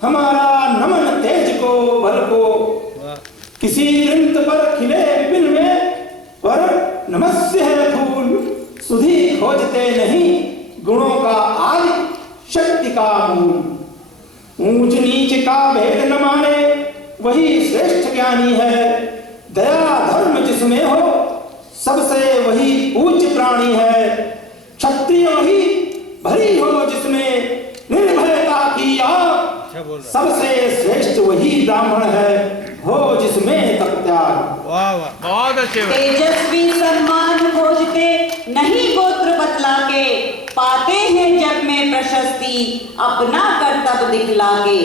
हमारा नमन तेज को बल को। किसी ग्रंथ पर खिले विपिन में, पर नमस्य है फूल सुधी खोजते नहीं, गुणों का आदि शक्ति का मूल। ऊंच नीच का भेद न माने, वही श्रेष्ठ ज्ञानी है। दया धर्म जिसमें हो, सबसे वही पूज्य प्राणी है। क्षत्रिय वही भरी हो जिसमें, निर्भयता की आग, सबसे श्रेष्ठ वही ब्राह्मण है, हो जिसमें तप त्याग। वाह वाह, बहुत अच्छे। तेजस्वी सम्मान खोजते नहीं गोत्र बतला के, पाते हैं जग में प्रशस्ति अपना कर्तव्य दिखला के।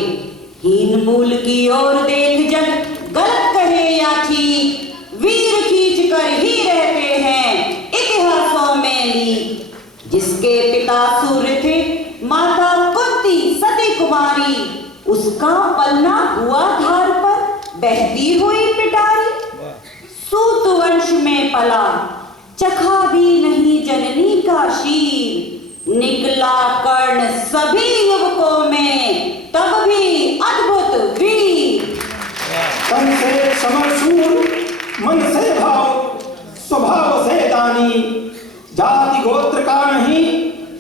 हीन मूल की ओर देख जग गलत कहे या ठीक, वीर खींच कर ही रहते हैं इतिहासों में ली। जिसके पिता सूर्य थे, माता कुंती सती कुमारी, उसका पलना हुआ धार पर बहती हुई पिटारी। सूत वंश में पला, चखा भी नहीं जननी का शीर, निकला कर्ण सभी युवकों में तब भी अद्भुत वीर। तन से समरशूर, मन से भाव, स्वभाव से दानी, जाति गोत्र का नहीं,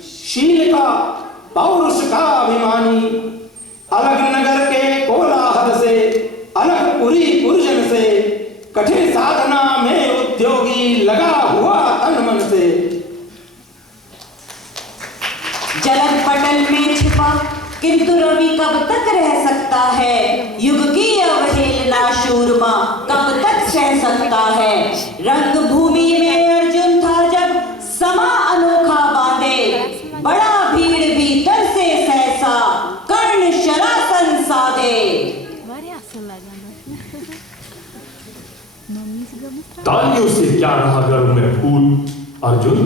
शील का पौरुष का अभिमानी। अलग नगर के कोलाहल से, अलग पुरी पुरजन से, कठिन साधना में उद्योगी लगा हुआ तन मन से। जलद पटल में छिपा किंतु रवि कब तक रह सकता है, युग की अवहेलना शूरमा कब तक सह सकता है। रंग भूमि में अर्जुन था जब समा अनोखा बांधे, बड़ा भीड़ भीतर से सहसा कर्ण शरासन साधे। तालियों से क्या रहा गर्व में फूल, अर्जुन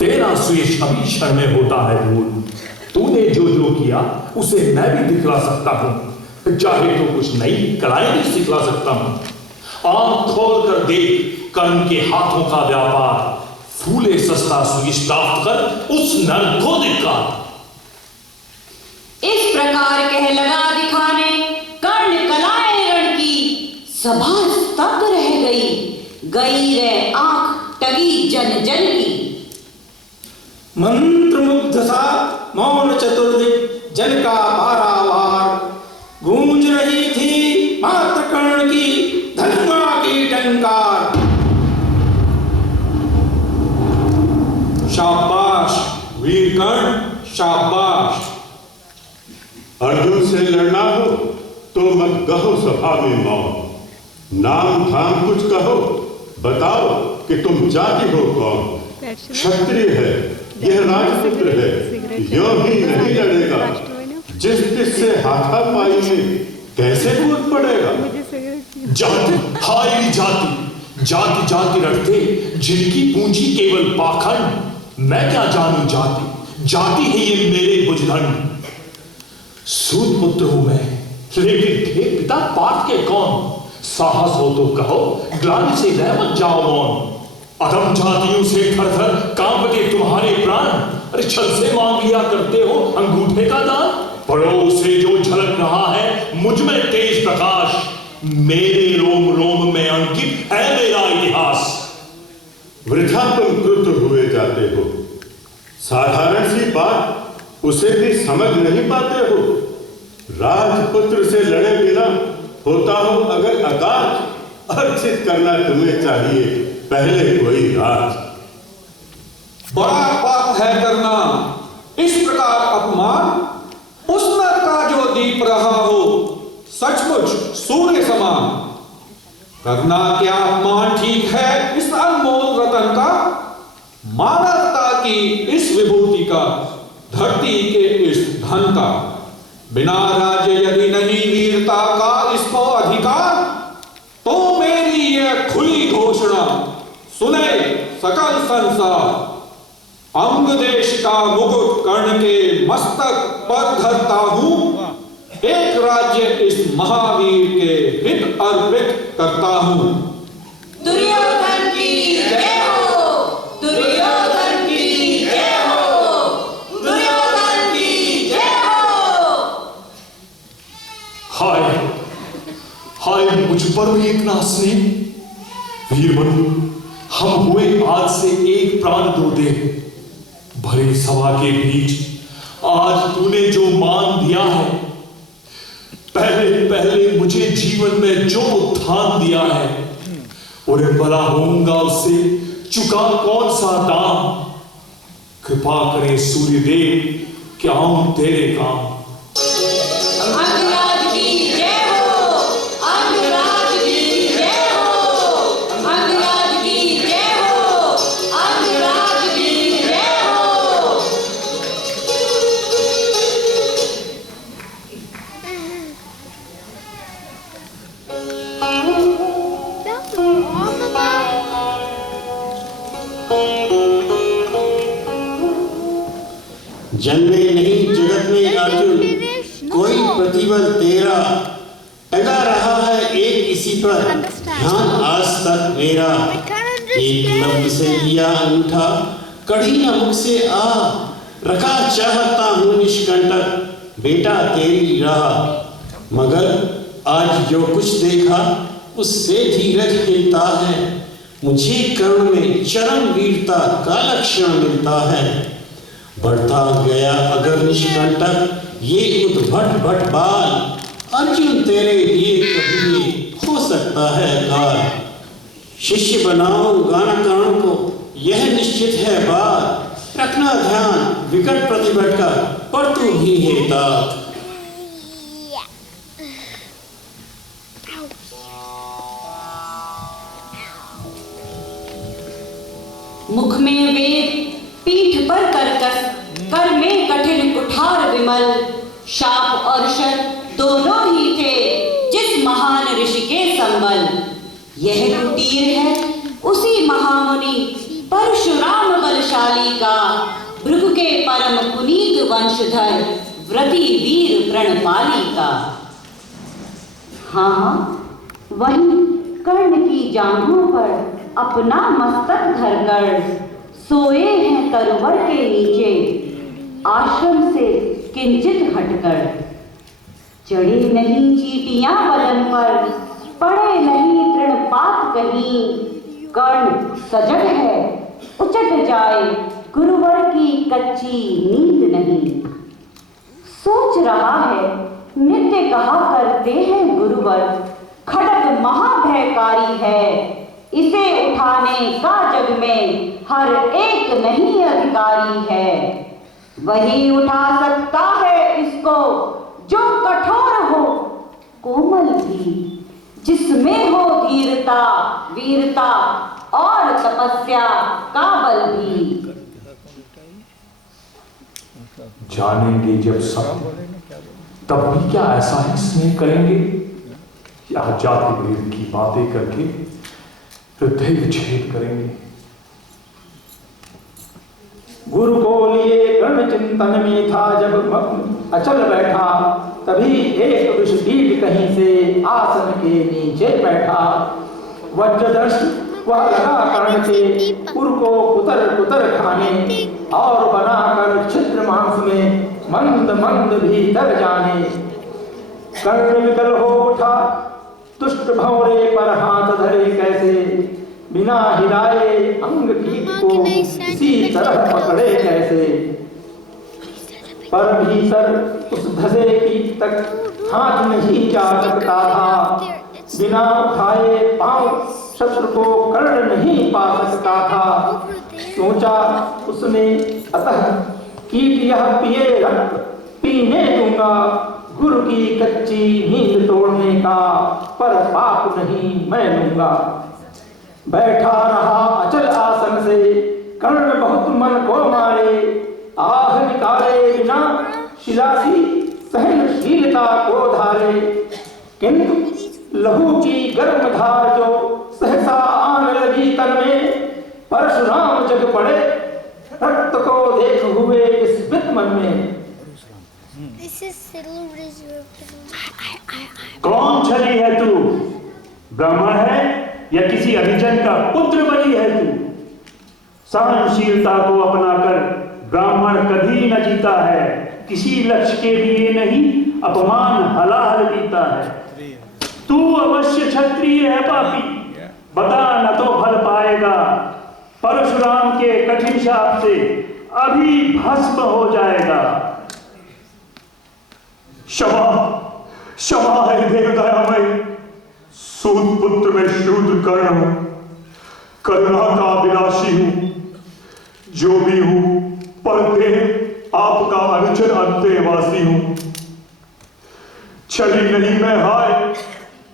तेरा सुयश अभी क्षण में होता है भूल। तूने जो जो किया उसे मैं भी दिखला सकता हूँ, चाहे तो कुछ नई कलाएं भी सिखला सकता हूँ। आंख खोल कर देख कर्ण के हाथों का व्यापार, फूले सस्ता सुयश प्राप्त कर उस नर को धिक्कार। इस प्रकार कह लगा दिखाने कर्ण कलाएं रण की, सभा स्तब्ध रह गई रे आंख टगी जन जन की। मंत्र मुग्ध सा मौन चतुर्दिक जल का पारावार, गूंज रही थी मात्र कर्ण की धनुआ की टंकार। शाबाश वीर कर्ण, शाबाश। अर्जुन से लड़ना हो तो मत कहो सभा में मौन, नाम धाम कुछ कहो, बताओ कि तुम जाति हो कौन। क्षत्रिय है यह राजपुत्र है, यो ही नहीं लड़ेगा, जिस तिस से हाथापाई में कैसे कूद पड़ेगा। जाति, हाय जाति, जाति जाति रखते जिनकी पूंजी केवल पाखंड। मैं क्या जानूं जाति, जाति है ये मेरे बुझधन। सूत पुत्र हूं मैं, लेकिन थे पिता पात के कौन। साहस हो तो कहो, ग्लानि से रहमत जाओ मौन। अधम जातियों से थर थर कांपते तुम्हारे प्राण, अरे छल से मांग लिया करते हो अंगूठे का दान। पड़ोस से जो झलक रहा है मुझ में तेज प्रकाश, मेरे रोम रोम में अंकित है मेरा इतिहास। वृथा तुम क्रुद्ध हुए जाते हो, साधारण सी बात उसे भी समझ नहीं पाते हो। राजपुत्र से लड़े बिना होता हो अगर अकाज, अर्चित करना तुम्हें चाहिए पहले कोई राज। बड़ा पाप है करना इस प्रकार अपमान, उस नर का जो दीप रहा हो सचमुच सूर्य समान। करना क्या अपमान ठीक है इस अनमोल रतन का, मानवता की इस विभूति का, धरती के इस धन का। बिना राज्य यदि नहीं वीरता का इसको अधिकार, तो मेरी यह खुली घोषणा सुने सकल संसार। अंग देश का मुकुट कर्ण के मस्तक पर धरता हूं, एक राज्य इस महावीर के हित अर्पित करता हूं। दुर्योधन की जय हो, दुर्योधन की जय हो, दुर्योधन की जय हो। हाय मुझ पर भी इतना स्नेह। वीरबंधु, हम हुए आज से एक प्राण दो दे। भरे सभा के बीच आज तूने जो मान दिया है, पहले पहले मुझे जीवन में जो उत्थान दिया है, और भला होऊंगा उससे चुका कौन सा दाम। कृपा करे सूर्यदेव कि आऊं तेरे काम। अंगराज की जय हो, अंगराज की जय हो, अंगराज की जय हो, अंगराज की जय हो। जन्मे नहीं जगत में अर्जुन, कोई प्रतिबल तेरा, टंगा रहा है एक इसी पर ध्यान आज तक मेरा। एक लब से लिया अंगूठा, कड़ी न मुख से आ, रखा चाहता हूँ निष्कंटक बेटा तेरी राह। मगर आज जो कुछ देखा उससे धीरज हिलता है, मुझे करुण में चरम वीरता का लक्षण मिलता है। बढ़ता गया अगर निष्कंटक ये उद्भट भट बाल, अर्जुन तेरे लिए कभी हो सकता है काल। शिष्य बनाओ गाना कर्ण को यह निश्चित है बात, रखना ध्यान विकट प्रतिभट का पर तू भी है तात। मुख में वेद, पीठ पर कर्कश, कर में कठिन कुठार विमल। शाप और शर दोनों ही थे जिस महान ऋषि के संबल। यह कुटीर है उसी महामुनि परशुराम बलशाली का, भृगु के परम पुनीत वंशधर व्रती वीर प्रणपाली का। हाँ, वही कर्ण की जांघों पर अपना मस्तक धरकर सोए हैं तरुवर के नीचे, आश्रम से किंचित हटकर। चढ़ी नहीं चीटियां बदन पर, पड़े नहीं तृणपात कहीं। कर्ण सजग है उचट जाए, गुरुवर की कच्ची नींद नहीं। सोच रहा है नित्य कहा करते हैं गुरुवर, खड़ग महाभयकारी है, इसे उठाने का जग में हर एक नहीं अधिकारी है। वही उठा सकता है इसको जो कठोर हो कोमल भी, जिसमें हो धीरता वीरता और तपस्या का बल भी। जानेंगे जब सब, तब भी क्या ऐसा ही स्नेह करेंगे, या जाति भेद की बातें करके हृदय विच्छेद करेंगे। गुरु को लिए कर्ण चिंतन में था जब मग्न अचल बैठा, तभी एक विषबीज कहीं से आसन के नीचे बैठा। वज्रदर्श वह लगा कर्ण के पुर को कुतर कुतर खाने, और बनाकर छिद्र मांस में मंद मंद भीतर जाने। कर्ण विकल हो उठा, दुष्ट भंवरे पर हाथ धरे कैसे, बिना हिलाए अंग कीट को इसी तरह पकड़े कैसे। पर भीतर उस धसे कीट तक हाथ नहीं जा सकता था, बिना उठाए पांव शत्रु को कर्ण नहीं पा सकता था। सोचा उसने अतः कीट यह पिए रक्त पीने दूंगा, गुरु की कच्ची नींद तोड़ने का पर पाप नहीं मैं लूंगा। बैठा रहा अचल आसन से, कर्ण बहुत मन को मारे, आह निकाले बिना शिलासी सहनशीलता को धारे। किंतु लहू की गर्म धार जो सहसा आने लगी तन में, परशुराम जग पड़े रक्त को देख हुए विस्मित मन में। कौन छली है तू? ब्राह्मण है या किसी अभिजन का पुत्र बलि है तू? सहनशीलता को अपनाकर ब्राह्मण कभी न जीता है, किसी लक्ष्य के लिए नहीं अपमान हलाहल पीता है। तू अवश्य अवश्य क्षत्रिय है पापी। बता, न तो फल पाएगा। परशुराम के कठिन शाप से अभी भस्म हो जाएगा। क्षमा क्षमा है देव दयामय। सूत पुत्र में शूद्र कर्ण हूं, करुणा का अभिलाषी हूं। जो भी हूं पर देव आपका अनुचर अंतेवासी हूं। छली नहीं मैं हाय,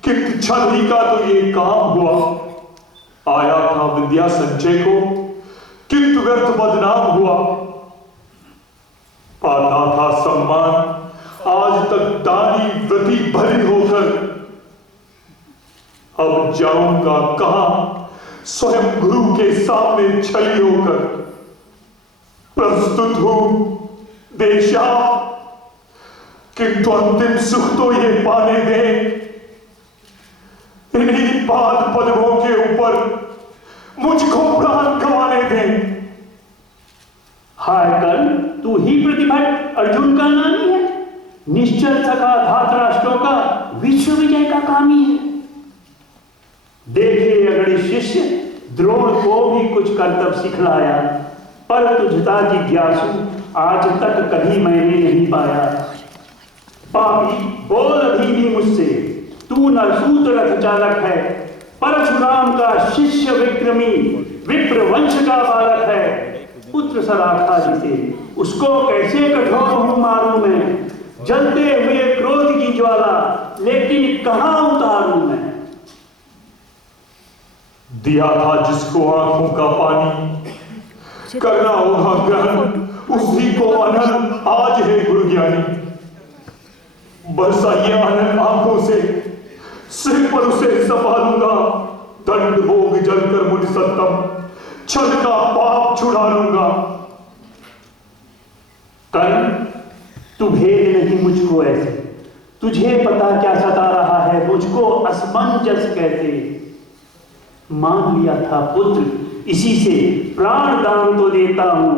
किंतु छल ही का तो ये काम हुआ। आया था विद्या संचय को, किंतु व्यर्थ बदनाम हुआ। पाता था सम्मान, आज तक दानी व्रती भरी होकर। अब जाऊंगा कहां, स्वयं गुरु के सामने छली होकर। प्रस्तुत हूं देशा, किंतु अंतिम सुख तो ये पाने दे। इन्हीं पाद पदवों के ऊपर मुझको प्राण गंवाने दे। हाय कर्ण, तू ही प्रतिभट अर्जुन का नामी है। निश्चल सखा धातराष्ट्रों का विश्व विजय का कामी है। देखे अगड़े शिष्य द्रोण को भी कुछ कर्तव्य सिखलाया, पर तुझता जिज्ञासु आज तक कभी मैंने नहीं पाया। पापी बोल अभी भी मुझसे, तू नरसूत रथ चालक है। परशुराम का शिष्य विक्रमी विप्र वंश का बालक है। पुत्र सराखा जिसे, उसको कैसे कठोर हूं मारूं मैं। जलते हुए क्रोध की ज्वाला, लेकिन कहां उतारूं मैं। दिया था जिसको आंखों का पानी, करना होगा ग्रहण उसी को अनंत। आज है गुरु ज्ञानी, बरसाइए अनंत आंखों से, सिर पर उसे संभालूंगा। दंड भोग जलकर मुझ सत्तम, छल का पाप छुड़ा लूंगा। कर्ण, तू भेद नहीं मुझको ऐसे। तुझे पता क्या सता रहा है मुझको असमंजस कैसे। मान लिया था पुत्र, इसी से प्राण दान तो देता हूं,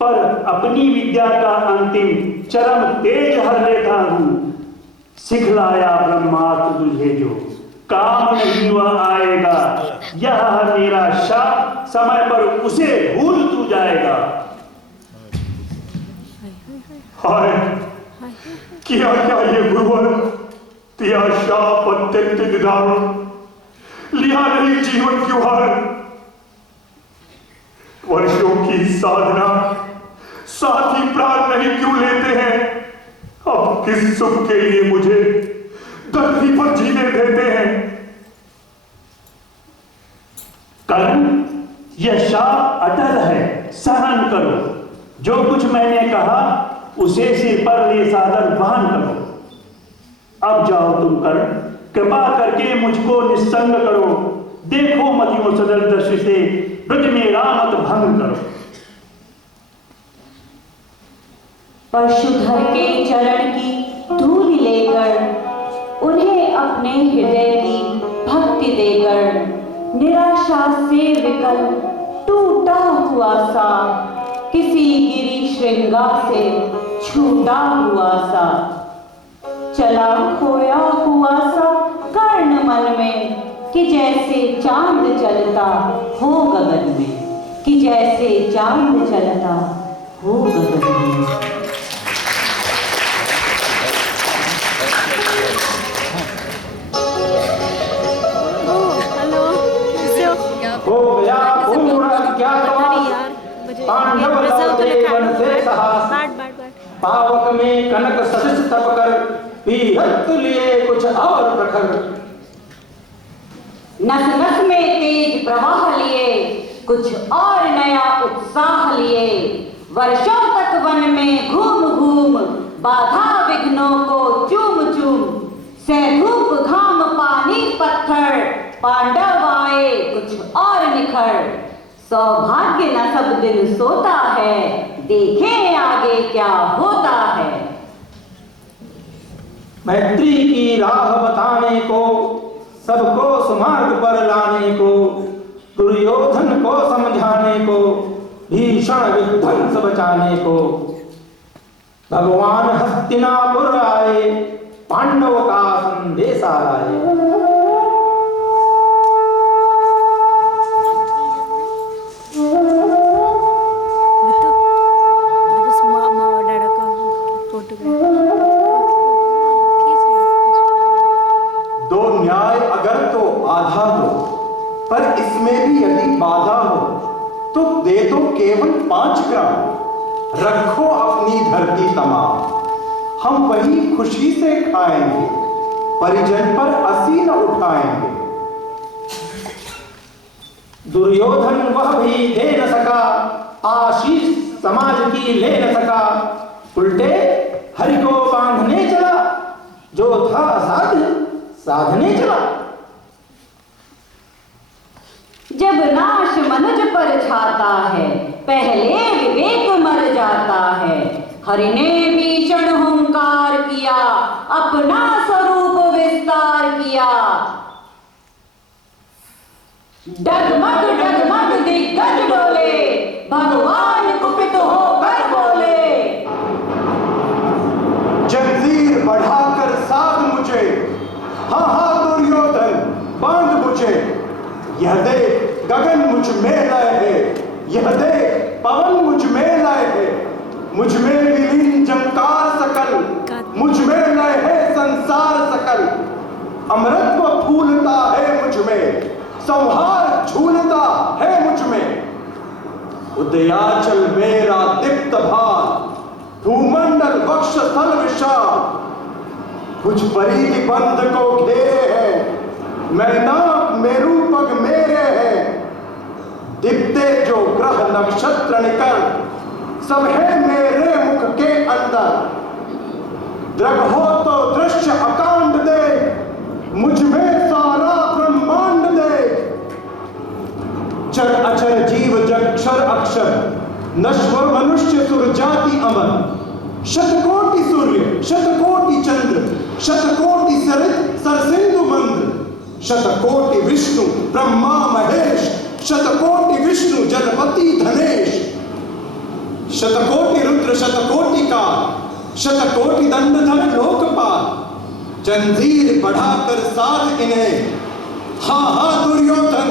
पर अपनी विद्या का अंतिम चरम तेज हर लेता हूं। सिखलाया ब्रह्मास्त्र तुझे जो, काम नहीं वह आएगा। यह है मेरा शाप, समय पर उसे भूल तू जाएगा। हाय किया क्या ये गुरुवर, दिया शाप अत्यंत निदारुण। लिया नहीं जीवन की उहार, वर्षों की साधना साथी प्राण नहीं क्यों लेते हैं। अब किस सुख के लिए मुझे धरती पर जीने देते हैं। कर्ण, यह शाप अटल है, सहन करो। जो कुछ मैंने कहा उसे सिर पर ले सादर वहन करो। अब जाओ तुम कर्ण, कृपा करके मुझको निस्संग करो। देखो मतियों सदल दृष्टि से ब्रज मेरा मत भंग करो। परशुधर के चरण की धूल लेकर, उन्हें अपने हृदय की भक्ति देकर, निराशा से विकल टूटा हुआ सा, किसी गिरी श्रृंगा से छूटा हुआ सा, चला खोया हुआ सा कर्ण मन में, कि जैसे चांद चलता हो गगन में, कि जैसे चांद चलता हो गगन में। हो गया पूर्ण अज्ञातवास, पांडव लौटे वन से साहस। पावक में कनक सदृश तप कर, पीहत लिए कुछ और प्रखर। नस नस में तेज प्रवाह लिए, कुछ और नया उत्साह लिए। वर्षों तक वन में घूम घूम, बाधा विघ्नों को चूम चूम। सैधूप घाम पानी पत्थर, पांडव आए कुछ और निखर। सौभाग्य न सब दिन सोता है, देखें आगे क्या होता है। मैत्री की राह बताने को, सबको सुमार्ग पर लाने को, दुर्योधन को समझाने को, भीषण विध्वंस बचाने को। भगवान हस्तिनापुर आए, पांडव का संदेशा लाए। आधा दो, पर इसमें भी यदि बाधा हो तो दे दो केवल 5 ग्राम। रखो अपनी धरती तमाम, हम वही खुशी से खाएंगे, परिजन पर असी न उठाएंगे। दुर्योधन वह भी दे न सका, आशीष समाज की ले न सका। उल्टे हरि को बांधने चला, जो था साधने चला। जब नाश मनुज पर छाता है, पहले विवेक मर जाता है। हरि ने भीषण हुंकार किया, अपना स्वरूप विस्तार किया। डगमग डगमग दिग्गज डोले, भगवान कुपित होकर बोले। जंजीर बढ़ाकर साध मुझे, हाँ हाँ दुर्योधन बांध मुझे। यह देख गगन मुझ में लय है, यह देख पवन मुझ में लय है। मुझ में विलीन जंकार सकल, मुझ में लय है संसार सकल। अमृतत्व फूलता है मुझ में, संहार झूलता है मुझ में। उदयाचल मेरा दीप्त भार, भूमंडल वक्ष स्थल विशाल। कुछ परिधि बंध को घेरे है, मैदान मेरू पग मेरे है। दिखते जो ग्रह नक्षत्र निकल, सब है मेरे मुख के अंदर। दृग हो तो दृश्य अकांड दे, मुझ में सारा ब्रह्मांड दे। चर अचर जीव जक्षर अक्षर, नश्वर मनुष्य सुर जाति अमर। शतकोटि सूर्य शतकोटि चंद्र, शतकोटि सरित सरसिंधु मंद्र। शतकोटि विष्णु ब्रह्मा महेश, शतकोटि विष्णु जलपति धनेश। शतकोटि रुद्र शतकोटि काल, शतकोटि दंडधर लोकपाल। जंजीर बढ़ाकर साध इन्हें, हाँ हाँ दुर्योधन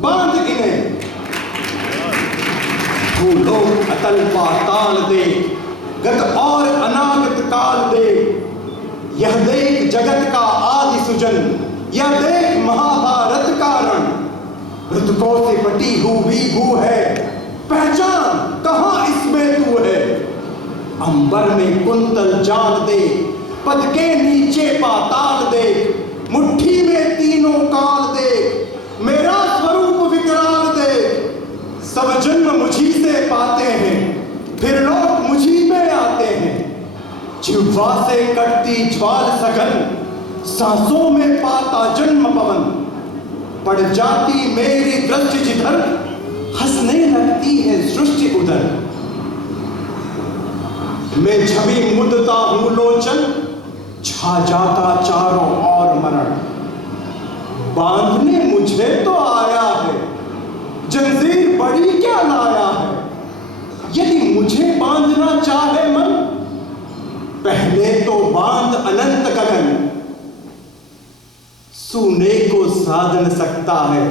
बांध इन्हें। भूलोक अतल पाताल दे, गत और अनागत काल दे। यह देख जगत का आदि सुजन, यह देख महाभारत का रण। मृतकों से बटी हुई भू है, पहचान कहां इसमें तू है। अंबर में कुंतल जान दे, पद के नीचे पाताल दे। मुट्ठी में तीनों काल दे, मेरा स्वरूप विकराल दे। सब जन्म मुझी से पाते हैं, फिर लोग मुझी में आते हैं। जिह्वा से कटती ज्वाल सघन, सांसों में पाता जन्म पवन। पड़ जाती मेरी दृष्टि जिधर, हंसने लगती है सृष्टि उधर। मैं छवि मुदता हूं लोचन, छा जाता चारों ओर मरण। बांधने मुझे तो आया है, जंजीर बड़ी क्या लाया है। यदि मुझे बांधना चाहे मन, पहले तो बांध अनंत गगन। सूने को साध न सकता है,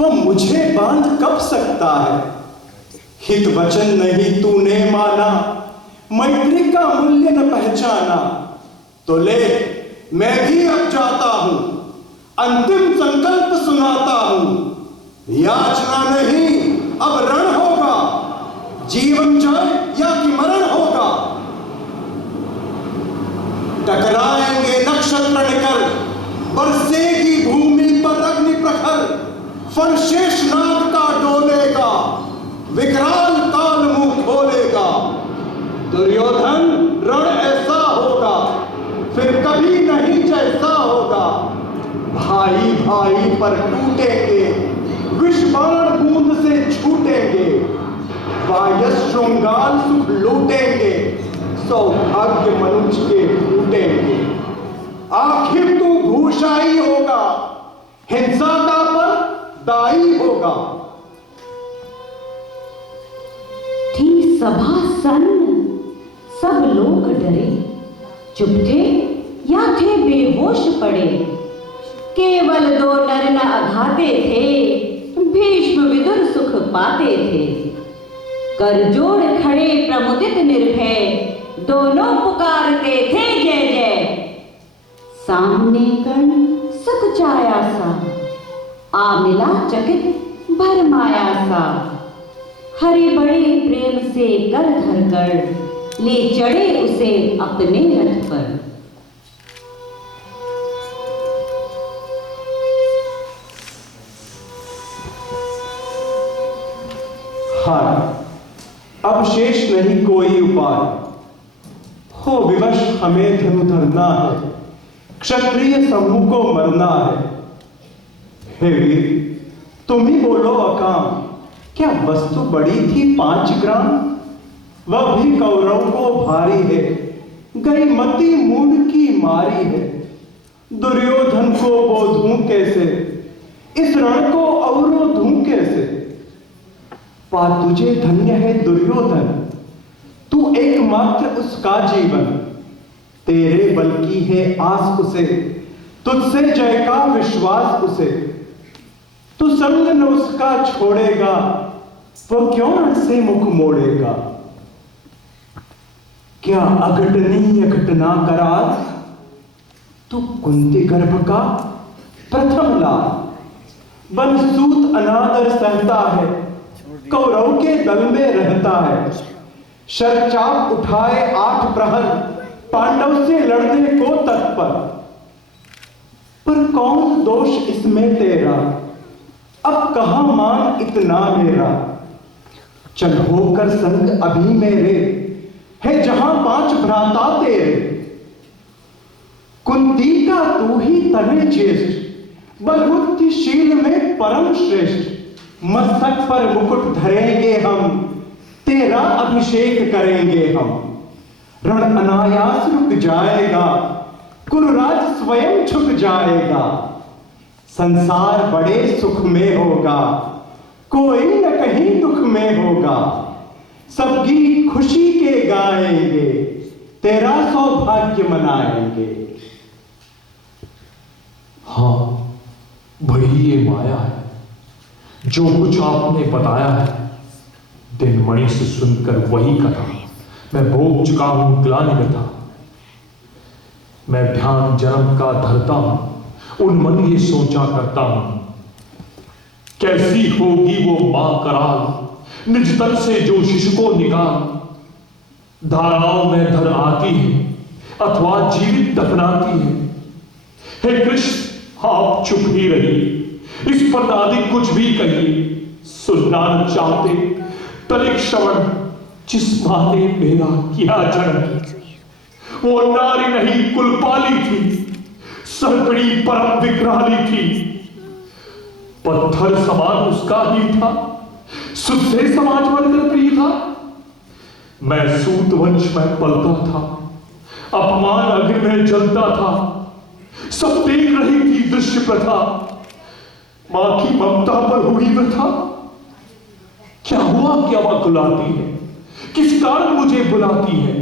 वह मुझे बांध कब सकता है। हित वचन नहीं तूने माना, मैत्री का मूल्य न पहचाना। तो ले मैं भी अब जाता हूं, अंतिम संकल्प सुनाता हूं। याचना नहीं अब रण होगा, जीवन जाए या कि मरण होगा। टकराएंगे नक्षत्र निकल, बरसेगी भूमि पर अग्नि प्रखर। फल शेष नाग का डोलेगा, विकराल काल मुंह खोलेगा। दुर्योधन रण ऐसा होगा, फिर कभी नहीं जैसा होगा। भाई भाई पर टूटेंगे, विष बाण बूंद से छूटेंगे। वायस श्रृंगार सुख लूटेंगे, सौभाग्य मनुष्य के फूटेंगे। आखिर तू भूषाई होगा, हिंसा का पर दाई होगा। थी सभा सन्न, सब लोग डरे। चुप थे या थे बेहोश पड़े। केवल 2 नर न अघाते थे, भीष्म विदुर सुख पाते थे। कर जोड़ खड़े प्रमुदित निर्भय, दोनों पुकारते थे जय जय। सामने कर्ण सुख छाया सा, आ मिला चकित भर माया सा, हरे बड़े प्रेम से कर धर कर ले चढ़े उसे अपने रथ पर। हाय, अब शेष नहीं कोई उपाय, हो विवश हमें धनु धरना है, क्षत्रिय समूह को मरना है। हे वीर, तुम ही बोलो अकाम, क्या वस्तु बड़ी थी 5 ग्राम? वह भी कौरव को भारी है, गई मति मूड की मारी है। दुर्योधन को बोधूं कैसे, इस रण को अवरोधूं कैसे? पा तुझे धन्य है दुर्योधन, तू एकमात्र उसका जीवन। तेरे बल की है आस उसे, तुझसे जय का विश्वास उसे। तू संग न उसका छोड़ेगा, वो क्यों रण से मुख मोड़ेगा? क्या अघटनीय घटना करार, तू कुंती गर्भ का प्रथम लाल। बनसूत अनादर सहता है, कौरव के दल में रहता है। शरचाप उठाए 8 प्रहर, पांडव से लड़ने को तत्पर। पर कौन दोष इसमें तेरा, अब कहां मान इतना मेरा? चल होकर संग अभी मेरे, है जहां 5 भ्राता तेरे। कुंती का तू ही तने ज्येष्ठ, बलबुद्धिशील में परम श्रेष्ठ। मस्तक पर मुकुट धरेंगे हम, तेरा अभिषेक करेंगे हम। रण अनायास रुक जाएगा, कुरुराज स्वयं झुक जाएगा। संसार बड़े सुख में होगा, कोई न कहीं दुख में होगा। सबकी खुशी के गाएंगे, तेरा सौभाग्य मनाएंगे। हाँ, बड़ी ये माया है, जो कुछ आपने बताया है दिनमणि से सुनकर वही कथा मैं भोग चुका हूं ग्लानि व्यथा। मैं ध्यान जन्म का धरता हूं, उन मन ये सोचा करता हूं, कैसी होगी वो मां कराल, निज तन से जो शिशु को निकाल। धाराओं में धर आती है अथवा जीवित दफनाती है। हे कृष्ण, आप चुप ही रहिए, इस पर अधिक कुछ भी कहिए। सुनना न चाहते तनिक श्रवण, जिस मां ने मेरा किया जन्म। वो नारी नहीं कुलपाली थी, सर्पणी परम विकराली थी। पत्थर समान उसका ही था, सुधे समाज बनकर प्रिय था। मैं सूत वंश में पलता था, अपमान अग्नि में जलता था। सब देख रही थी दृश्य प्रथा, मां की ममता पर हुई वृथा। क्या हुआ, क्या वह बुलाती है, किस कारण मुझे बुलाती है?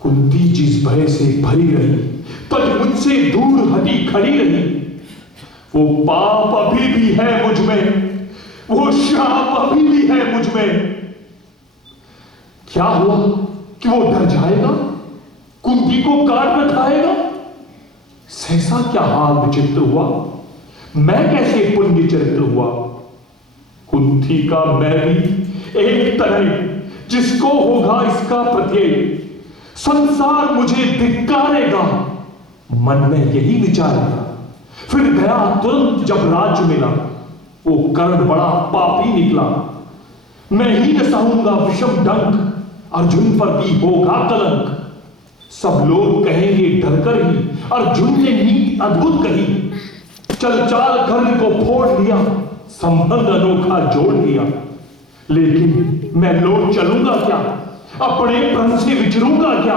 कुंती जिस भय से भरी रही, तज मुझसे दूर हटी खड़ी रही। वो पाप अभी भी है मुझ में, वो श्राप अभी भी है मुझ में। क्या हुआ कि वो डर जाएगा, कुंती को काट में खाएगा? सहसा क्या हाल विचित्र हुआ, मैं कैसे पुण्य चरित्र हुआ। कुंती का मैं भी एक तरह, जिसको होगा इसका प्रत्यय। संसार मुझे धिक्कारेगा, मन में यही विचारेगा। फिर गया तुरंत जब राज्य मिला, वो कर्ण बड़ा पापी निकला। मैं ही न सहूंगा विषम डंक, अर्जुन पर भी होगा कलंक। सब लोग कहेंगे डरकर ही, अर्जुन ने नीति अद्भुत कही। चल चाल कर्ण को फोड़ लिया, संबंध अनोखा जोड़ लिया। लेकिन मैं लौट चलूंगा क्या, अपने प्रण से विचरूंगा क्या?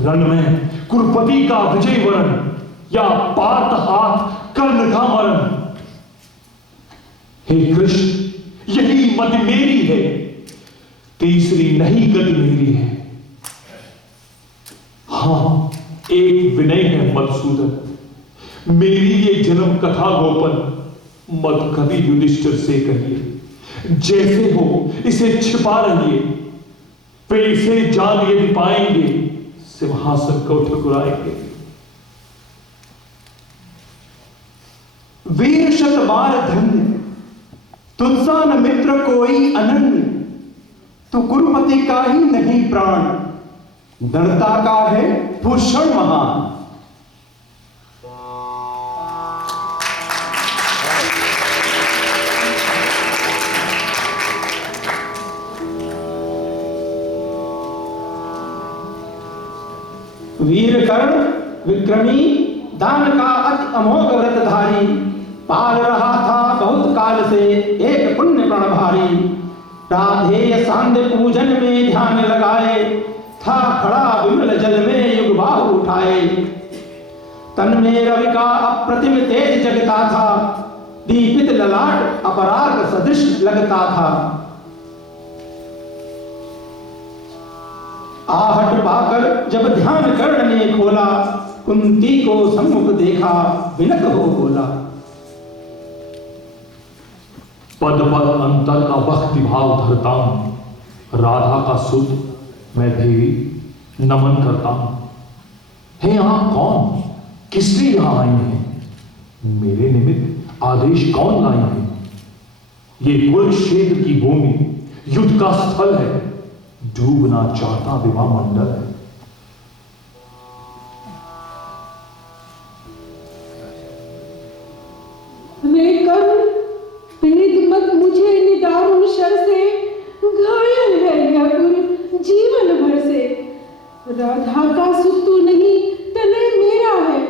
रण में कुरुपति का विजय वरण, या पार्थ हाथ कर्ण का मरण। हे कृष्ण, यही मत मेरी है, तीसरी नहीं गति मेरी है। हाँ, एक विनय है मधुसूदन, मेरी ये जन्म कथा गोपन मत कभी युधिष्ठिर से कहिए। जैसे हो इसे छिपा रहिए, वे इसे जान यदि पाएंगे, सिंहासन को ठुकराएंगे। वीर बार धन्य, तुझसा न मित्र कोई अनन्य, तू कुरुपति का ही नहीं प्राण, दृढ़ता का है भूषण महान। वीर कर्ण विक्रमी, दान का अति अमोघ व्रतधारी, पाल रहा था बहुत काल से एक पुण्य प्रण भारी। राधेय सांध्य पूजन में ध्यान लगाए, था खड़ा विमल जल में युग बाहु उठाए। तन में रवि का अप्रतिम तेज जगता था, दीपित ललाट अपराग सदृश लगता था। आहट पाकर जब ध्यान कर्ण ने खोला, कुंती को सम्मुख देखा विनत हो बोला। पद पद अंतर का भक्ति भाव धरता हूं, राधा का सुत मैं देवी नमन करता हूं। हे आप कौन, किसलिए यहां आई हैं? मेरे निमित्त आदेश कौन लाई है? ये कुरुक्षेत्र की भूमि युद्ध का स्थल है, डूबना चाहता विवाह मंडल है। पीड़ित मत मुझे निदारुण शर से, घायल है यह पुर जीवन भर से। राधा का सुत तू नहीं तने मेरा है,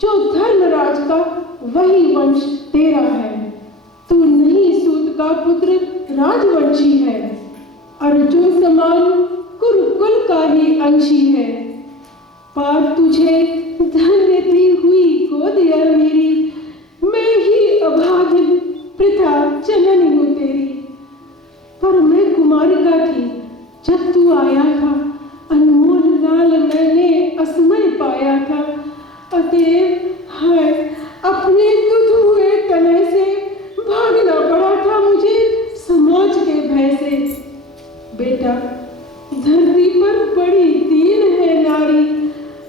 जो धर्मराज का वही वंश तेरा है। तू नहीं सूत का पुत्र राजवंशी है, अर्जुन समान कुरुकुल का ही अंशी है। पार तुझे धन्य थी हुई गोद यह मेरी, मैं ही अभागिन प्रथा जननी हूँ तेरी। पर मैं कुमारिका थी जब तू आया था, अनमोल लाल मैंने असमय पाया था। अतएव हाय अपने तुध हुए तनय से, भागना पड़ा था मुझे समाज के भय से। बेटा धरती पर बड़ी दीन है नारी,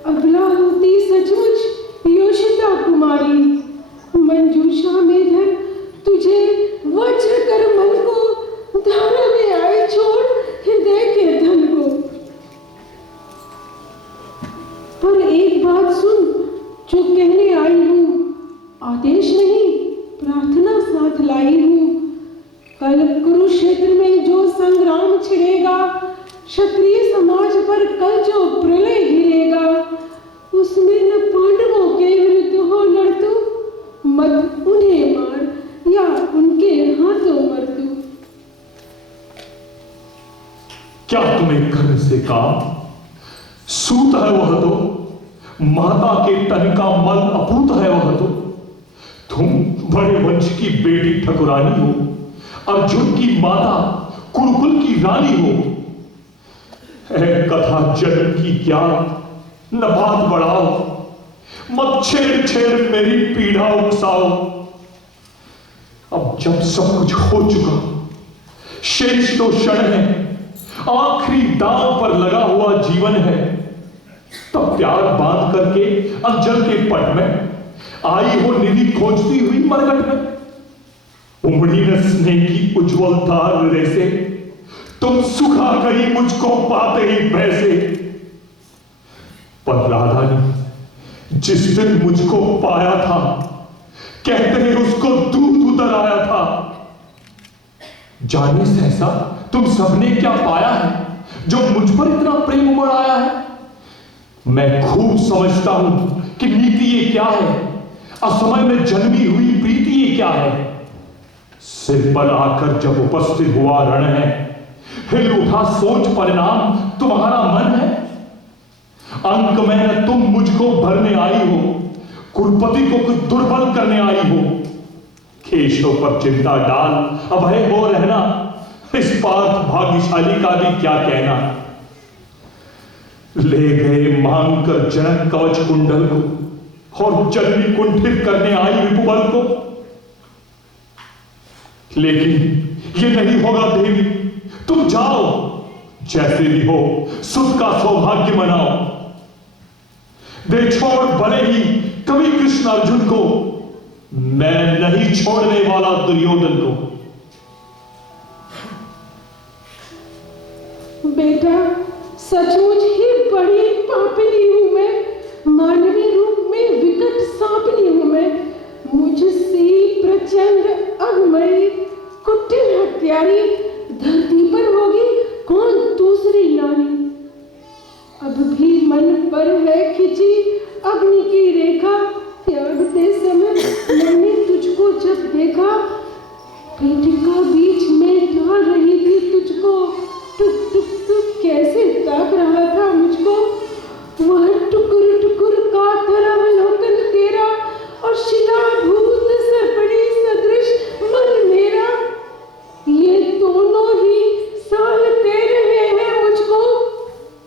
अबला होती सचमुच योषिता कुमारी। मंजूषा में धर तुझे वज्र कर मन को, धारा में आए छोड़ हृदय के धन को। पर एक बात सुन जो कहने आई हूँ, आदेश नहीं प्रार्थना साथ लाई हूँ। कल कुरुक्षेत्र में जो संग्राम छिड़ेगा, क्षत्रिय समाज पर कल जो प्रलय गिरेगा, उसमें न पांडवों के विरुद्ध हो लड़ तू, मत उन्हें मार या उनके हाथों मर तू। क्या तुम्हें कर्ण से काम? सूत है वह तो, माता के तन का मल अपूत है वह तो। तुम बड़े वंश की बेटी ठकुरानी हो, अर्जुन की माता कुरुकुल की रानी हो। है कथा जन्म की क्या, न बात बढ़ाओ, मत छेड़ छेड़ मेरी पीड़ा उकसाओ। अब जब सब कुछ हो चुका, शेष तो क्षण है, आखिरी दांव पर लगा हुआ जीवन है। तब प्यार बांध करके अंजल के पट में आई हो निधि खोजती हुई मरघट में। उमड़ी न स्नेह की उज्ज्वल धार से, तुम सुखा गई मुझको पाते ही पैसे। पर राधा ने जिस दिन मुझको पाया था, कहते हैं उसको दूध उतर आया था। जाने सहसा तुम सबने क्या पाया है, जो मुझ पर इतना प्रेम उमड़ आया है? मैं खूब समझता हूं कि नीति ये क्या है, असमय में जन्मी हुई प्रीति ये क्या है। सिर पर आकर जब उपस्थित हुआ रण है, हिल उठा सोच परिणाम तुम्हारा मन है। अंक में न तुम मुझको भरने आई हो, कुरुपति को कुछ दुर्बल करने आई हो। केशों पर चिंता डाल अभय हो रहना, इस पार्थ भाग्यशाली का भी क्या कहना। ले गए मांग कर जनक कवच कुंडल को, और जननी कुंठित करने आई विपुबल को। लेकिन ये नहीं होगा देवी, तुम जाओ, जैसे भी हो सुख का सौभाग्य मनाओ। दे छोड़ भले ही कवि कृष्ण अर्जुन को, मैं नहीं छोड़ने वाला दुर्योधन को। बेटा, सचमुच ही बड़ी पापिनी हूं मैं, मानवीय रूप में विकट सांपनी हूं मैं। मुझसे प्रचंड अगमई कुटिल हत्यारी धरती पर होगी कौन दूसरी नारी। अब भी मन पर है खिंची अग्नि की रेखा, त्यागते समय मैंने तुझको जब देखा, पेटिका बीच में डाल रही थी तुझको, टुक टुक टुक कैसे ताक रहा था मुझको। वह टुकुर टुकुर का अवलोकन तेरा और शिलाभूत सर्पणी सदृश मन मेरा, ये दोनों ही सालते रहे हैं मुझको।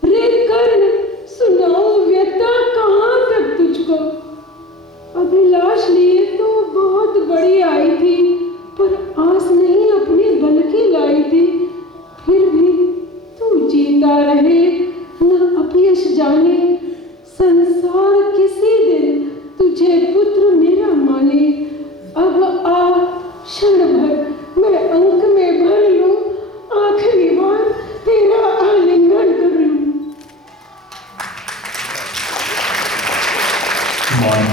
रे कर्ण, सुनाओ व्यथा कहाँ तक तुझको। अभिलाष लिए तो बहुत बड़ी आई थी, पर आस नहीं अपने बल की लाई थी। फिर भी तू जीता रहे न अपयश जाने, संसार किसी दिन तुझे पुत्र मेरा माने। अब आ क्षण भर मैं अंक में भर लूं, आखिरी बार तेरा आलिंगन कर लूं। मान,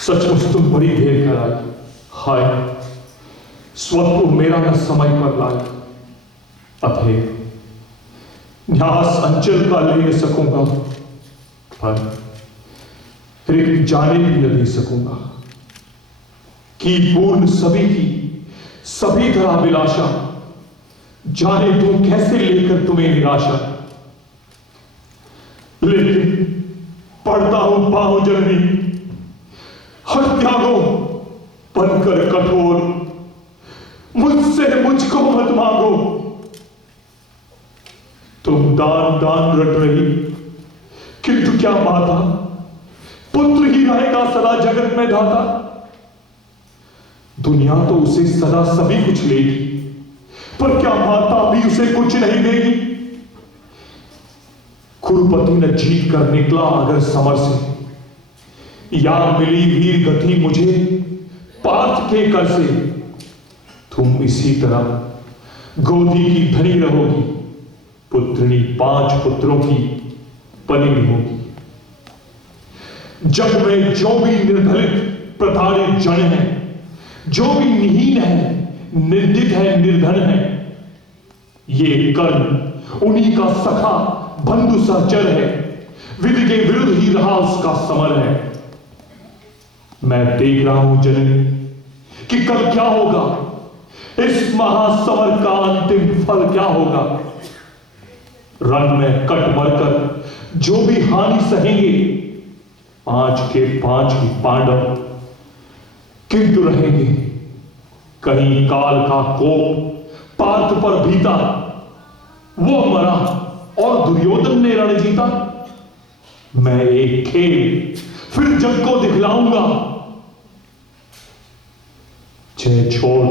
सचमुच तुम बड़ी देर कर आई। हाय, स्वतः मेरा न समय पर लाई। अभे न्यास अंचल का ले न सकूंगा, पर एक जाने भी न दे सकूंगा कि पूर्ण सभी की सभी तरह अभिलाषा, जाने तू कैसे लेकर तुम्हें निराशा। लेकिन पढ़ता हूं पाहु जननी, हर त्यागों बनकर कठोर, मुझसे मुझको मत मांगो। तुम दान दान रट रही, किंतु क्या माता पुत्र ही रहेगा सदा जगत में दाता। दुनिया तो उसे सदा सभी कुछ लेगी, पर क्या माता भी उसे कुछ नहीं देगी। कुरुपति न जीत कर निकला अगर समर से, या मिली वीर गति मुझे पार्थ के कर से। तुम इसी तरह गोदी की धनी रहोगी, पुत्रिणी 5 पुत्रों की बनी होगी। जग में जो भी निर्धलित प्रताड़ित जन है, जो भी निहीन है, निंदित है, निर्धन है, ये कर्ण उन्हीं का सखा बंधु सहचर है। विधि के विरुद्ध ही रहा उसका समर है। मैं देख रहा हूं जननी कि कल क्या होगा, इस महासमर का अंतिम फल क्या होगा। रण में कट मरकर जो भी हानि सहेंगे, 5 के 5 ही पांडव, किंतु रहेंगे कहीं काल का कोप पार्थ पर भीता। वो मरा और दुर्योधन ने रण जीता। मैं एक खेल फिर जग को दिखलाऊंगा। जय छोड़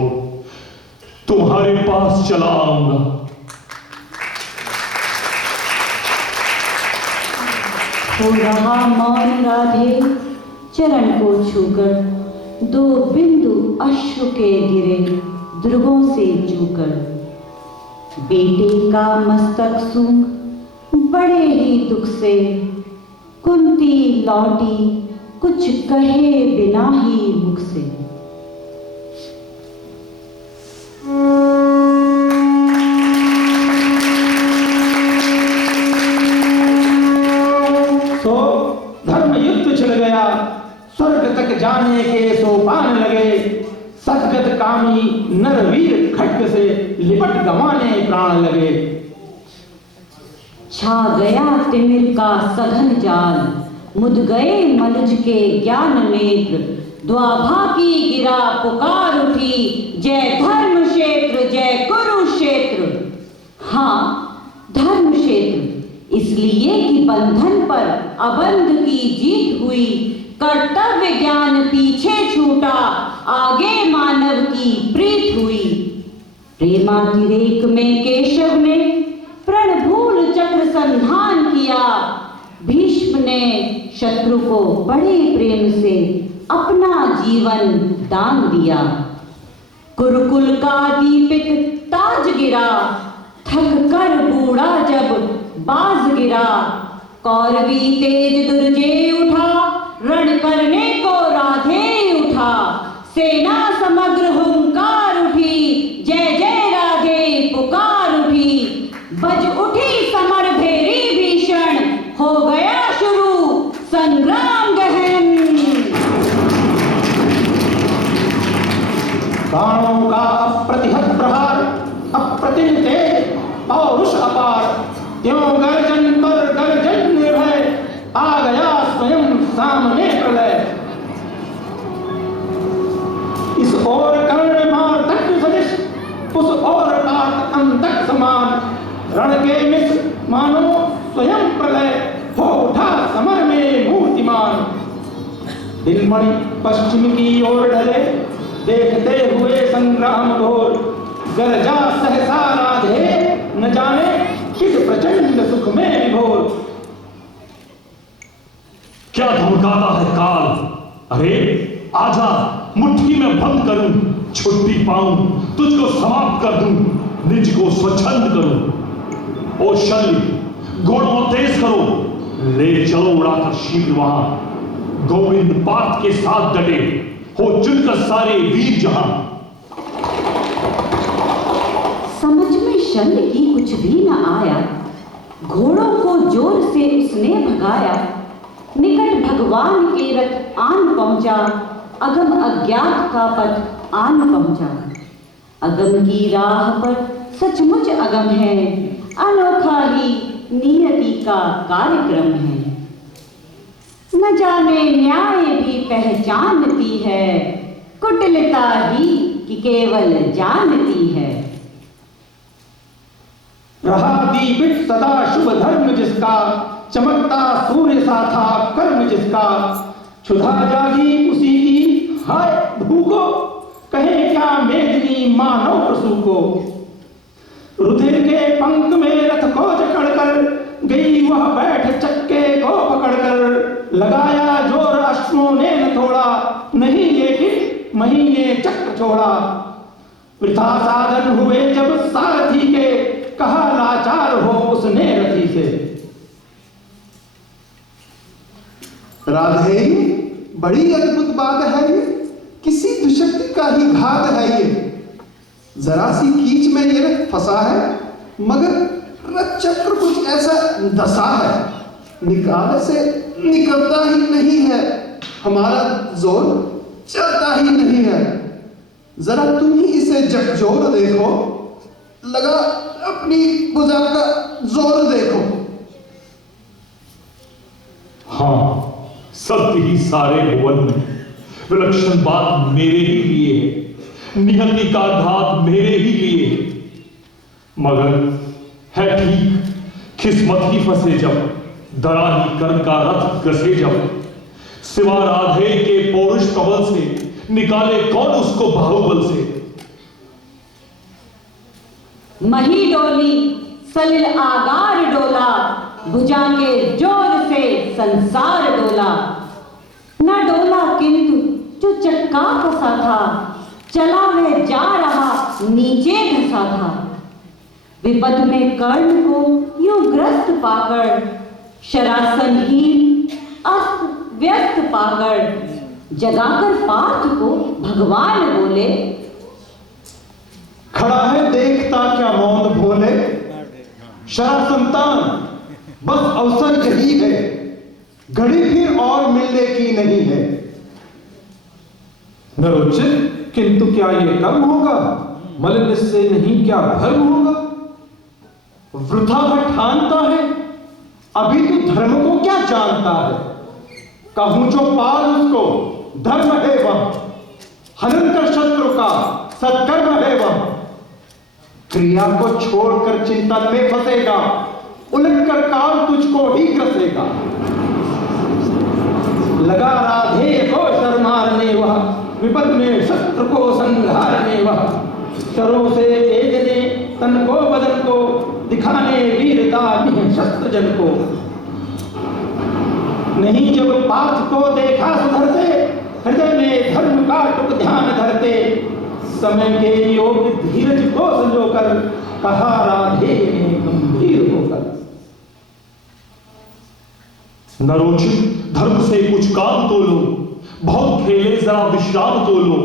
तुम्हारे पास चला आऊंगा। हो रहा मौन राधे चरण को छूकर, 2 बिंदु अश्रु के गिरे ध्रुवों से चूकर। बेटे का मस्तक सूंघ बड़े ही दुख से, कुंती लौटी कुछ कहे बिना ही मुख से। सो धर्म युद्ध छिड़ गया, स्वर्ग तक जाने के सोपान लगे। सदगत कामी नरवीर खड्ग से लिपट गंवाने प्राण लगे। छा गया तिमिर का सघन जाल, मुद गए मनुज के ज्ञान नेत्र। द्वाभा की गिरा पुकार उठी, जय धर्म क्षेत्र जय कुरुक्षेत्र। हाँ, धर्म क्षेत्र इसलिए कि बंधन पर अबंध की जीत हुई। कर्तव्य ज्ञान पीछे छूटा, आगे मानव की प्रीत हुई। प्रेमातिरेक में केशव ने प्रण भूल चक्र संधान किया। भीष्म ने शत्रु को बड़े प्रेम से अपना जीवन दान दिया। कुरुकुल का दीपित ताज गिरा, थक कर बूढ़ा जब बाज गिरा। कौरवी तेज दुर्जे उठा, रण करने को राधे उठा। सेना समग्र हुंकार उठी, जय जय राधे पुकार उठी। बज उठी समर भेरी भीषण, हो गया शुरू संग्राम गहन। बाणों का अप्रतिहत प्रहार, अप्रतिम तेज, पौरुष अपार। त्यों गर्जन पर गर्जन निर्भय, आ गया स्वयं सामने प्रलय। इस ओर कर्ण मार तट सदिश, उस ओर काट अंतक समान। रण के मिस मानो स्वयं प्रलय, हो उठा समर में मूर्तिमान। दिलमणि पश्चिम की ओर ढले, देखते हुए संग्राम घोर। गरजा सहसा राधे, न जाने किस प्रचंड सुख में विभोर। क्या धमकाता है काल? अरे आजा, मुट्ठी में बंद करूं, छुट्टी पाऊं, तुझको समाप्त कर दूं, निज को स्वच्छंद करूं। ओ शल्य, घोड़ों तेज करो, ले चलो उड़ाकर शीघ्र वहां। गोविंद पात के साथ डटे, हो चुनकर सारे वीर जहां। समझ में शल्य की कुछ भी न आया। घोड़ों को जोर से उसने भगाया। निकट भगवान के रथ आन पहुंचा, अगम अज्ञात का पथ आन पहुंचा। अगम की राह पर सचमुच अगम है, अनोखा ही नियति का कार्यक्रम है। न जाने न्याय भी पहचानती है, कुटिलता ही कि केवल जानती है। रहा दीपित सदा शुभ धर्म जिसका, चमकता सूर्य सा था कर्म जिसका। क्षुधा जागी उसी की, हाय भूखो, कहे क्या मेदिनी मानव प्रसू को। रुधिर के पंख में रथ को जकड़कर, गई वह बैठ चक्के को पकड़कर। लगाया जोर अश्वों ने न थोड़ा, नहीं लेकिन महीने चक्र छोड़ा। वृथा साधन हुए जब सारथी के, कहा लाचार हो उसने रथी से। राधे, बड़ी अद्भुत बात है ये, किसी दुशक्ति का ही घात है ये। जरा सी कीच में ये रथ फंसा है, मगर रथ चक्र कुछ ऐसा धसा है, निकाले से निकलता ही नहीं है। हमारा जोर चलता ही नहीं है। जरा तुम ही इसे झकझोर देखो, लगा अपनी भुजा का जोर देखो। हाँ, सत्य ही सारे भुवन में, विलक्षण बात मेरे ही लिए है, नियति का घात मेरे ही लिए है। मगर है ठीक, किस्मत ही फंसे जब, दरा ही कर्म का रथ ग्रसे जब। सिवा राधे के पौरुष प्रबल से, निकाले कौन उसको बाहुबल से। मही डोली सलिल आगार डोला, भुजा के जोर से संसार डोला। न डोला किंतु जो चक्का फंसा था, चला वह जा रहा नीचे धंसा था। विपद में कर्ण को यूं ग्रस्त पाकर, शरासनहीन अस्त व्यस्त पाकर। जगाकर पार्थ को भगवान बोले, खड़ा है देखता क्या मौन भोले। शरासंतान, बस अवसर यही है, घड़ी फिर और मिलने की नहीं है। नरोचित, किंतु क्या ये कर्म होगा? मलिन इससे नहीं क्या धर्म होगा? वृथा वह ठानता है, अभी तो धर्म को क्या जानता है। कहूं जो पाल उसको, धर्म है वह। हनन कर शत्रु का, सत्कर्म है वह। क्रिया को छोड़कर चिंतन में फंसेगा, उलटकर काल तुझको ही ग्रसेगा। लगा राधे को शर मारने वह, विपद में शत्रु को संहारने वह। शरों से तेजने तन को बदन को, दिखाने वीरता शस्त्र जन को। नहीं जब पाथ को देखा सुधरते, हृदय में धर्म का टुक ध्यान धरते, समय के योग धीरज को संजोकर कहा राधे ने गंभीर होकर। नरोचित धर्म से कुछ काम तो लो, बहुत खेले जरा विश्राम तो लो,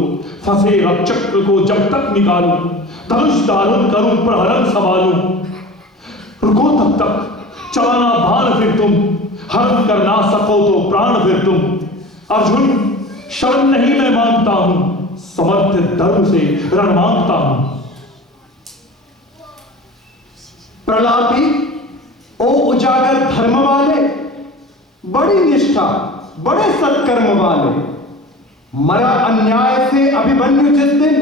फंसे रथ चक्र को जब तक निकालो, धनुष धारण करूं प्रहरण संभालूं, रुको तब तक चलाना बाण फिर तुम, हरण कर ना सको तो प्राण फिर तुम। अर्जुन शरण नहीं मैं मांगता हूं, समर्थ धर्म से रण मांगता हूं। प्रलापी, ओ उजागर धर्म वाले, बड़ी निष्ठा बड़े सत्कर्म वाले, मरा अन्याय से अभिमन्यु जिस दिन,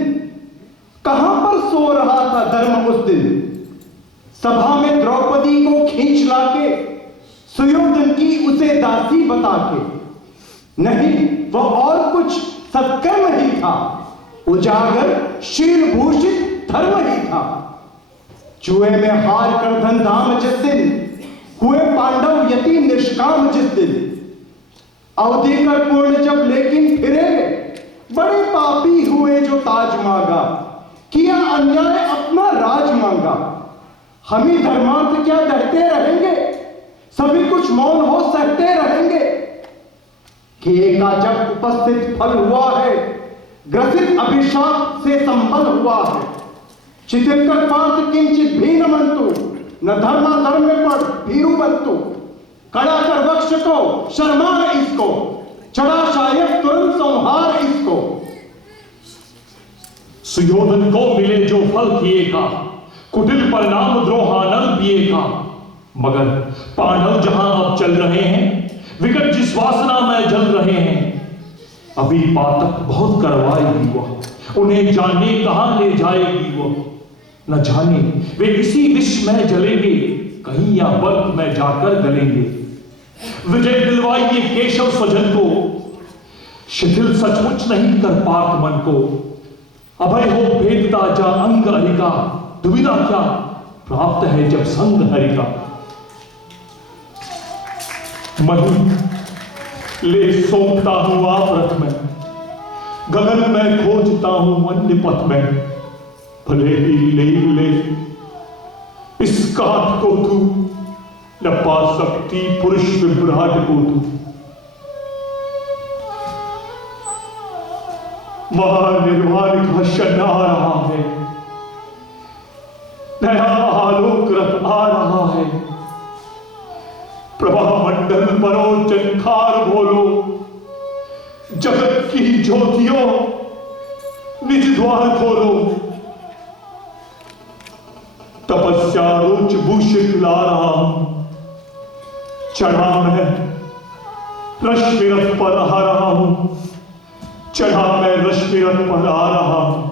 कहां पर सो रहा था धर्म उस दिन। सभा में द्रौपदी को खींच लाके, सुयोधन की उसे दासी बता के, नहीं वह और कुछ सत्कर्म ही था, उजागर शील भूषित धर्म ही था। जुए में हार कर धन धाम जिस दिन, हुए पांडव यति निष्काम जिस दिन। अवधि कर पूर्ण जब लेकिन फिरे, बड़े पापी हुए जो ताज मांगा, किया अन्याय अपना राज मांगा। हम ही धर्मार्थ क्या डरते रहेंगे, सभी कुछ मौन हो सकते रहेंगे। किए का जब उपस्थित फल हुआ है, ग्रसित अभिशाप से संबल हुआ है। चितिंकर पार्थ किंचित भी न मंतु, न धर्मा धर्म में पड़ भीरु बंतु। कड़ा कर वक्ष को शर्मार इसको, चढ़ा शायद तुरंत संहार इसको। सुयोधन को मिले जो फल किए का, कुटिल परिणाम द्रोहानल पिए का। मगर पांडव जहां अब चल रहे हैं, विकट जिस वासना में जल रहे हैं, अभी पातक बहुत करवाएगी वह, उन्हें जाने कहां ले जाएगी वह। न जाने वे इसी विष में जलेंगे, कहीं या बर्फ में जाकर गलेंगे। विजय दिलवाइए केशव स्वजन को, शिथिल सचमुच नहीं कर पात मन को। अभय हो भेदता जा अंग हरिका, दुविधा क्या प्राप्त है जब संग हरिका। मही ले सौंपता हूं आप रथ में, गगन में खोजता हूं अन्य पथ में। भले ही ले इस काठ को तू, न पा सकती पुरुष विभ्राट को तू। महानिर्वाण का क्षण आ रहा है, नया आलोक रथ आ रहा है। प्रभा मंडल परो चंखार बोलो, जगत की ज्योतियों निज द्वार खोलो। तपस्या रुच भूषित ला रहा हूं, चढ़ा मैं रश्मि रथ पर आ रहा हूं, चढ़ा मैं रश्मि रथ पर आ रहा हूं।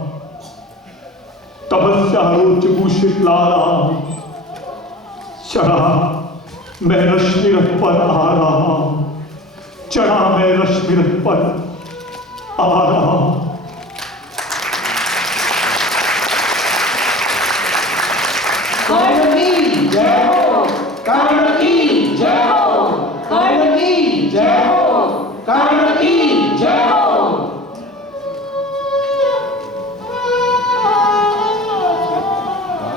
तपस्या रुच भूषित ला रहा हूं, चढ़ा मैं रश्मि रथ पर आ रहा हूं, चढ़ा मैं रश्मि रथ पर आ रहा हूं। कर्ण की जय हो, कर्ण की जय हो, कर्ण की जय हो, कर्ण की जय हो।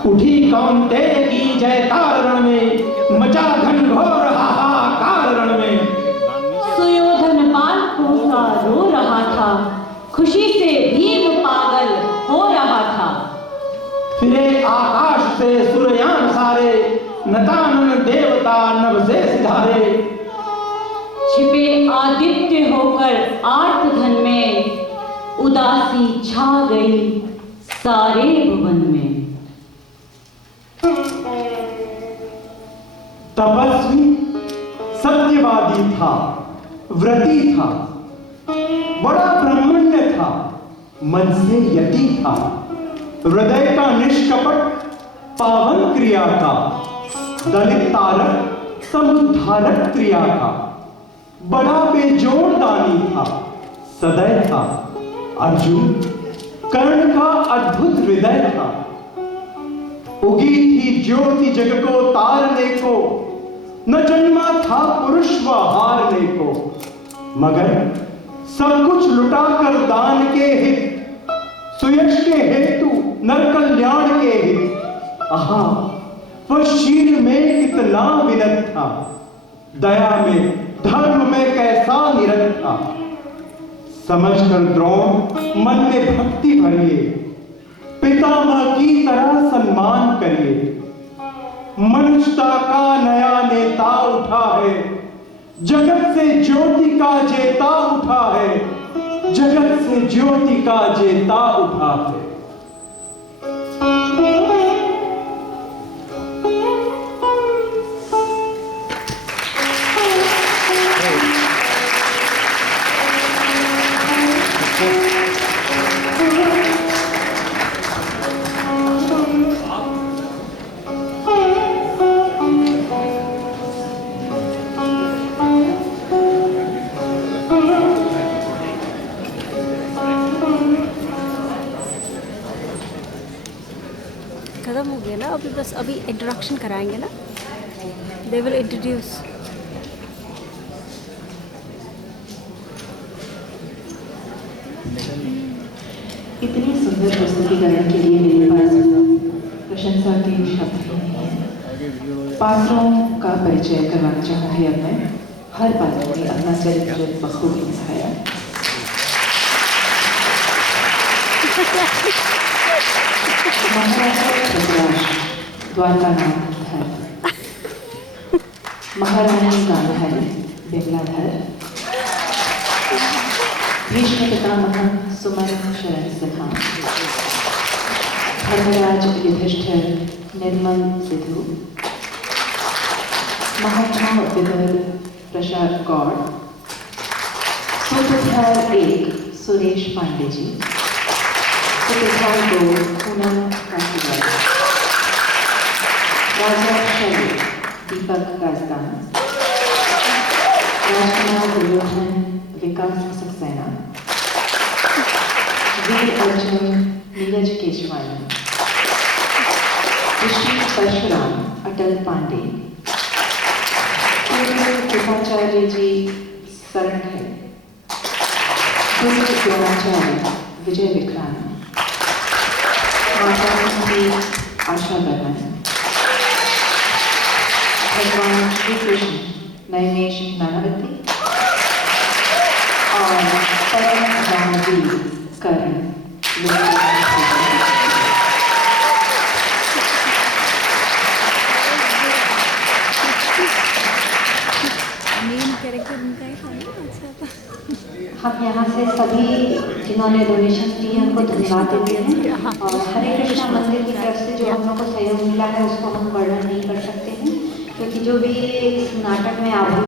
उठी कौन्तेय की जयकार रण में, मचा घनघोर हाहाकार रण में। सुयोधन पाल पूसा रो रहा था, खुशी से भीम पागल हो रहा था। फिरे आकाश से सूर्ययान सारे, नतानन देवता नभ से सिधारे। छिपे आदित्य होकर आर्तधन में, उदासी छा गई सारे भुवन में। तपस्वी सत्यवादी था, व्रती था, बड़ा ब्राह्मण्य था, मन से यति था। हृदय का निष्कपट पावन क्रिया था, दलित तारक समुद्धारक क्रिया था। बड़ा बेजोड़ दानी था, सदैव था। अर्जुन कर्ण का अद्भुत हृदय था। उगी थी ज्योति जग को तारने को, न जन्मा था पुरुष व हारने को, मगर सब कुछ लुटाकर दान के हित, सुयश के हेतु नर कल्याण के हित। आहा, वह शील में कितना विनत था, दया में धर्म में कैसा निरत था। समझकर द्रोण मन में भक्ति भरिए, पितामह की तरह सम्मान करिए। मनुष्यता का नया नेता उठा है, जगत से ज्योति का जेता उठा है, जगत से ज्योति का जेता उठा है। खत्म हो गया ना, अभी बस अभी इंट्रोडक्शन कराएंगे ना, दे विल इंट्रोड्यूस। इतनी सुंदर प्रस्तुतिकरण के लिए मेरे पास प्रशंसा के शब्द ही नहीं है। पात्रों का परिचय करवाना चाहूँगी अब मैं। हर पात्र ने अपना चरित्र बखूबी निभाया। महाराजा धृतराष्ट्र द्वारकानाथ धर, महारानी गांधारी बिमलाधर, भीष्म पितामह सुमन शरण सिन्हा, धर्मराज युधिष्ठिर निर्मल सिद्धू, महात्मा विदुर प्रसाद गौड़, सूत्रधार 1 सुरेश पांडे जी, सूत्रधार 2 पूनम काशीवाल, राजा शैल दीपक राजदान, राजकुमार दुर्योधन विकास सक्सेना, वीर अर्जुन नीरज केशवानी, ऋषि परशुराम अटल पांडे, कृपाचार्य जी शरण है, गुरु द्रोणाचार्य विजय विक्रांत, माता जी आशा बर्मन, भगवान श्री कृष्ण नैमेश नानावती और परम दानवीर कर्ण। हम यहाँ से सभी जिन्होंने डोनेशन दी है उनको धन्यवाद देते हैं। और हरे कृष्णा मंदिर की तरफ से जो हम लोग को सहयोग मिला है उसको हम वर्णन नहीं कर सकते हैं, क्योंकि जो भी इस नाटक में आप